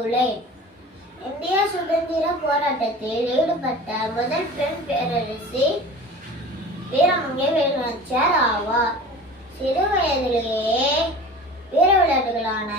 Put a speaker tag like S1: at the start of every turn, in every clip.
S1: வந்துள்ளேன் இந்திய சுதந்திர போராட்டத்தில் ஈடுபட்ட முதல் பெண் பேரரசி வீரமங்கை வேலுநாச்சியார் ஆவார். சிறு வயதிலேயே வீர விளையாட்டுகளான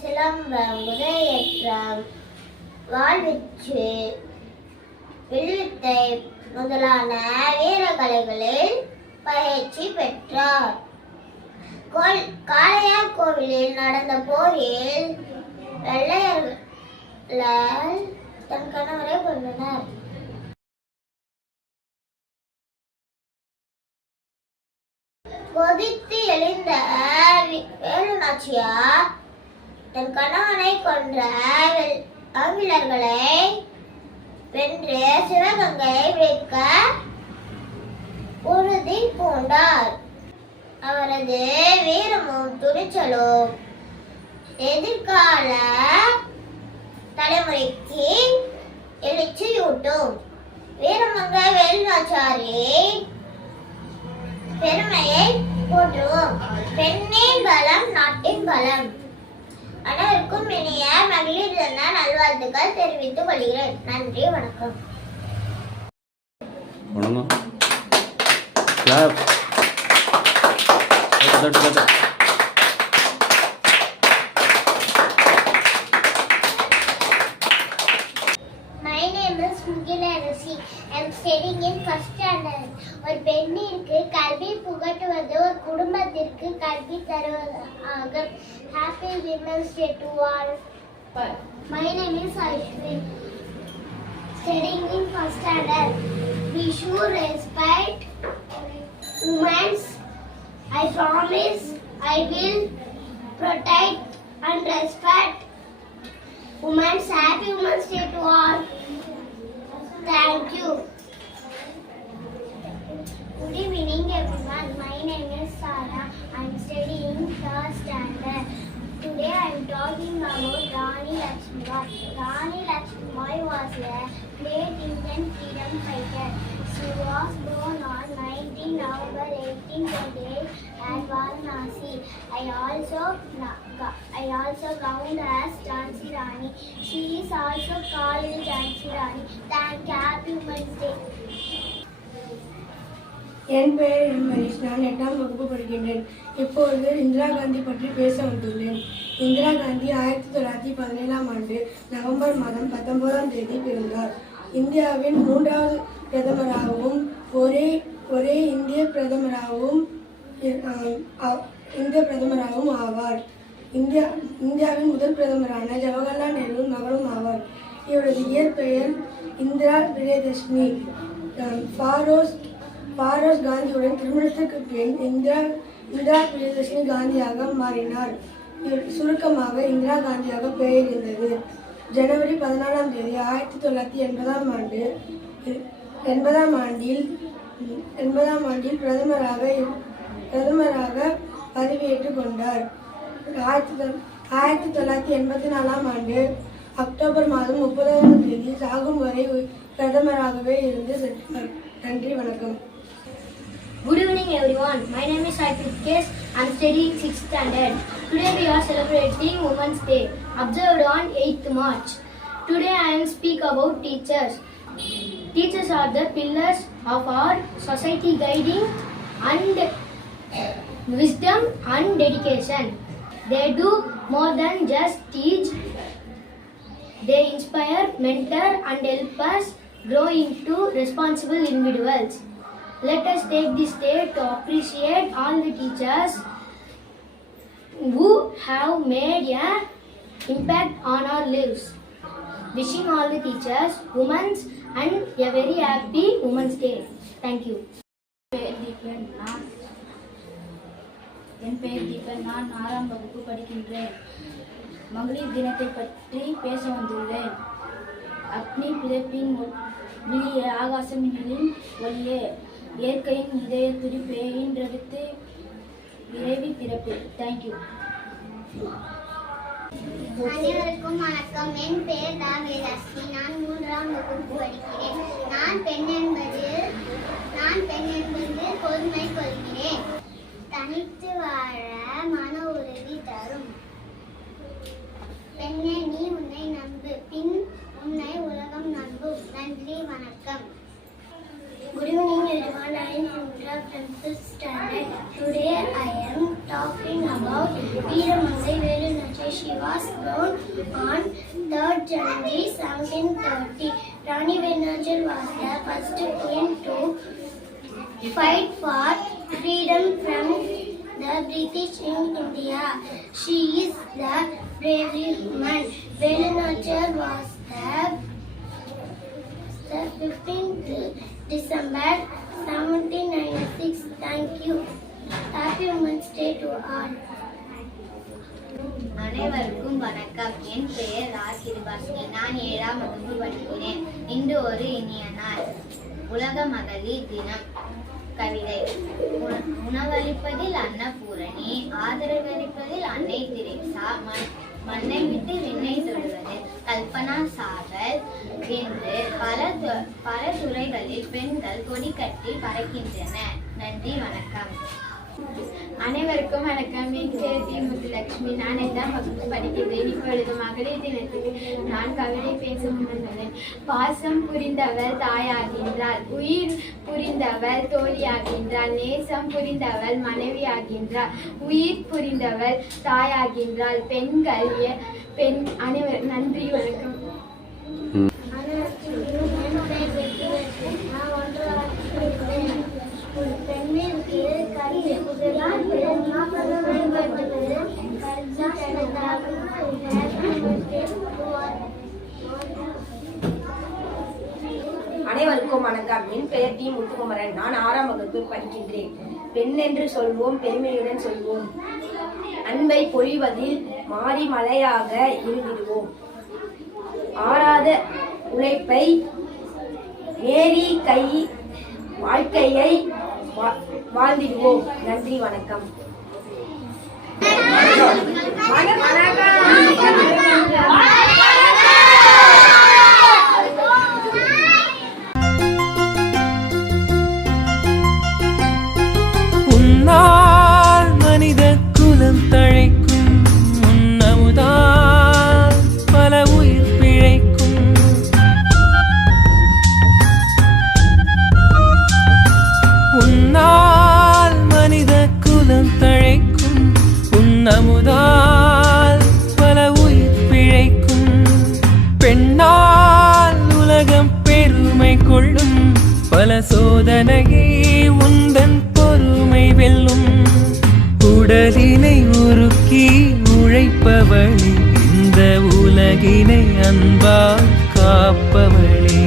S1: சிலம்பம் முதலேற்றம் வாழ்வீச்சு வில்வித்தை முதலான வீரக்கலைகளில் பயிற்சி பெற்றார். கோல் காளையார் கோவிலில் நடந்த போரில் வெள்ளையர்கள் தன் கணவரை கொண்டனர் கொதித்து எழுந்த வேலுநாச்சியார் தன் கணவனை கொன்ற ஆங்கிலர்களை வென்று சிவகங்கை வைக்க உறுதி பூண்டார் அவரது வீரமும் துணிச்சலும் எதிர்கால தலைமுறைக்கு எழுச்சியூட்டும் வீரமங்க வேலுநாச்சாரியை பெருமையை போற்றுவோம். பெண்ணின் பலம் நாட்டின் பலம். அனைவருக்கும் இனிய மகளிர் தின நல்வாழ்த்துக்கள் தெரிவித்துக் கொள்கிறேன். நன்றி வணக்கம்.
S2: வணக்கம்.
S1: Rugby Tharavagar. Happy Women's Day to all. Bye. My name is Aishwin. Studying in first standard. We should respect women's. I promise I will protect and respect women's. Happy Women's Day to all. I also I also found as Jansi Rani. She is also called Jansi Rani. Thank you. Happy Women's Day.
S3: என் பெயர் எல்மரிஷ் நான் எட்டாம் வகுப்பு படிக்கின்றேன் இப்பொழுது இந்திரா காந்தி பற்றி பேச வந்துள்ளேன் இந்திரா காந்தி ஆயிரத்தி தொள்ளாயிரத்தி பதினேழாம் ஆண்டு நவம்பர் மாதம் பத்தொன்பதாம் தேதி பிறந்தார் இந்தியாவின் மூன்றாவது பிரதமராகவும் ஒரே ஒரே இந்திய பிரதமராகவும் இந்திய பிரதமராகவும் ஆவார். இந்தியா இந்தியாவின் முதல் பிரதமரான ஜவஹர்லால் நேரு மகளும் ஆவார். இவரது இயற்பெயர் இந்திரா பிரியதர்ஷினி. ஃபாரோஸ் ஃபாரோஸ் காந்தியுடன் திருமணத்திற்கு பின் இந்திரா இந்திரா பிரியதர்ஷினி காந்தியாக மாறினார். இவர் சுருக்கமாக இந்திரா காந்தியாக பெயர் இருந்தது ஜனவரி பதினாலாம் தேதி ஆயிரத்தி தொள்ளாயிரத்தி எண்பதாம் ஆண்டு எண்பதாம் ஆண்டில் எண்பதாம் ஆண்டில் பிரதமராக பிரதமராக பதவியேற்றுக் கொண்டார் ஆயிரத்தி தொ- ஆயிரத்தி தொள்ளாயிரத்தி எண்பத்தி நாலாம் ஆண்டு அக்டோபர் மாதம் முப்பதாம் தேதி சாகும் வரை பிரதமராகவே இருந்து சென்றார் நன்றி வணக்கம்
S4: Good evening everyone. My name is Saipit Kes. I am studying 6th standard. Today we are celebrating Women's Day, observed on 8th March. Today I am speak about teachers. Teachers are the pillars of our society guiding and wisdom and dedication. They do more than just teach. They inspire, mentor and help us grow into responsible individuals. Let us take this day to appreciate all the teachers who have made an impact on our lives. Wishing all the teachers, women's and a very happy Women's Day. Thank you.
S5: பெயர் தீபன் நான் ஆறாம் வகுப்பு படிக்கின்றேன். மகளிர் தினத்தை பற்றி பேச வந்துள்ளேன். அக்னி பிறப்பின் ஒளியே ஆகாசமின்னின் ஒளியே. இயற்கையின் இதய துடிப்பே இன்றெடுத்து இறைவி பிறப்பு? தேங்க்யூ
S1: அனைவருக்கும் வணக்கம். என் பெயர் தாவேதாஸ்ரீ நான் மூன்றாம் வகுப்பு படிக்கிறேன். நான் பெண் என்பது நான் பெண் என்பது பொறுமை கொள்கிறேன்.
S6: தனித்து வாழ மன உறுதி தரும் பெண்ணே நீ உன்னை நம்பு பின் உன்னை உலகம் நம்பும் நன்றி வணக்கம் Good evening everyone, I am Indra from 5th standard. Today I am talking about Veeramangai Velunachi. She was born on 3rd January 1730. Rani Venachal was the first queen to fight for freedom from the British in India. She is the brave woman. Velunachi was the the 15th December 1796. Thank you. Happy Women's Day to all.
S7: அனைவருக்கும் வணக்கம் என் பெயர் ரா கிருபாஷினி நான் ஏழாம் வகுப்பு படிக்கிறேன் இன்று ஒரு இனிய நாள் உலக மகளிர் தினம். கவிதை. உண- உணவளிப்பதில் அன்னபூரணி ஆதரவளிப்பதில் அன்னை திரேசா மண் மண்ணை விட்டு விண்ணை தொடுவது. கல்பனா சாகல் என்று பல து- பல துறைகளில் பெண்கள் கொடி கட்டி பறக்கின்றன நன்றி வணக்கம்.
S8: அனைவருக்கும் வணக்கம். என் பேர் முத்துலட்சுமி. நான் எல்லாம் வகுப்பு படிக்கிறேன். இப்பொழுது மகளிர் தினத்துக்கு நான் கவிதை பேச முன்வந்துள்ளேன் பாசம் புரிந்தவள் தாயாகின்றாள் உயிர் புரிந்தவள் தோழியாகின்றாள் நேசம் புரிந்தவள் மனைவியாகின்றாள் உயிர் புரிந்தவள் தாயாகின்றாள் பெண்கள் எ- பெண் அனைவர் நன்றி வணக்கம்
S6: என்னுடைய வெற்றி நான் ஒன்றாம் படிக்கிறேன். ஒரு பெண்ணிற்கு கல்வி உதவியால் மேம்படுவது கல்வி
S9: அனைவருக்கும் வணக்கம் என் குமரன் நான் ஆறாம் வகுப்பு படிக்கின்றேன். பெண் என்று சொல்வோம் பெருமையுடன் சொல்வோம். அன்பை பொழிவதில் மாறி மலையாக இருந்திடுவோம். ஆறாத உழைப்பை ஏறி கை வாழ்க்கையை வாழ்ந்திடுவோம். நன்றி வணக்கம்.
S10: உன்னால் பல சோதனையை உந்தன் பொறுமை வெல்லும். உடலினை உருக்கி உழைப்பவளே இந்த உலகினை அன்பால் காப்பவளே.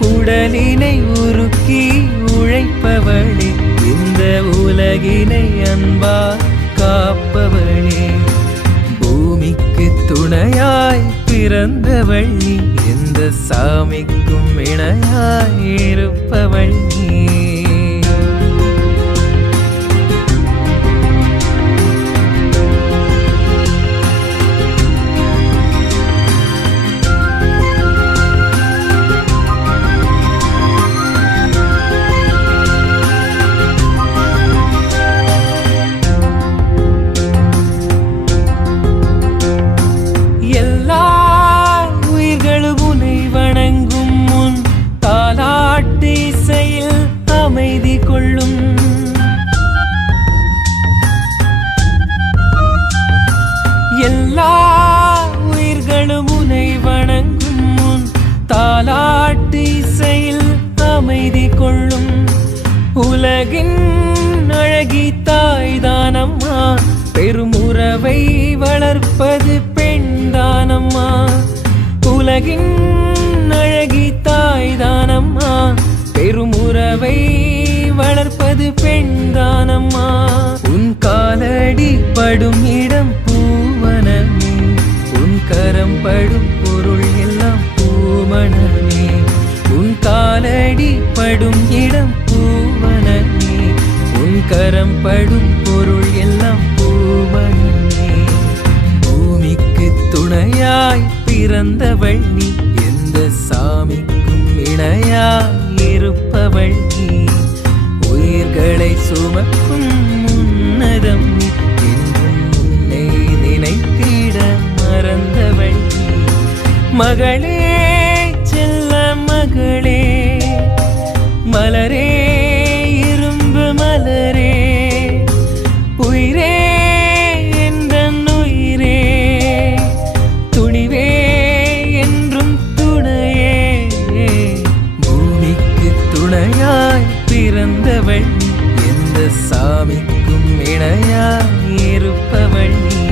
S10: உடலினை உருக்கி உழைப்பவளே இந்த உலகினை அன்பால் காப்பவளே. பூமிக்கு துணையாய் பிறந்தவள் நீ எந்த சாமிக்கும் இணையாயிருப்பவள் உலகின் அழகி தாய்தானம்மா. பெருமுறவை வளர்ப்பது பெண்தானம்மா உன் காலடி படும் இடம் பூவனமே. உன் கரம் படும் பொருள் எல்லாம் பூமணமே உன் காலடி படும் இடம் பூவனமே. உன் கரம் படும் பொருள் துணையாய் பிறந்தவள் நீ. எந்த சாமிக்கும் இணையாய் இருப்பவள் நீ. உயிர்களை சுமக்கும் உன்னதம் என்றும் உன்னை நினைத்திட மறந்தவள் நீ. மகளே செல்ல மகளே மலரே சாமிக்கும் இணையாய் இருப்பவள் நீ.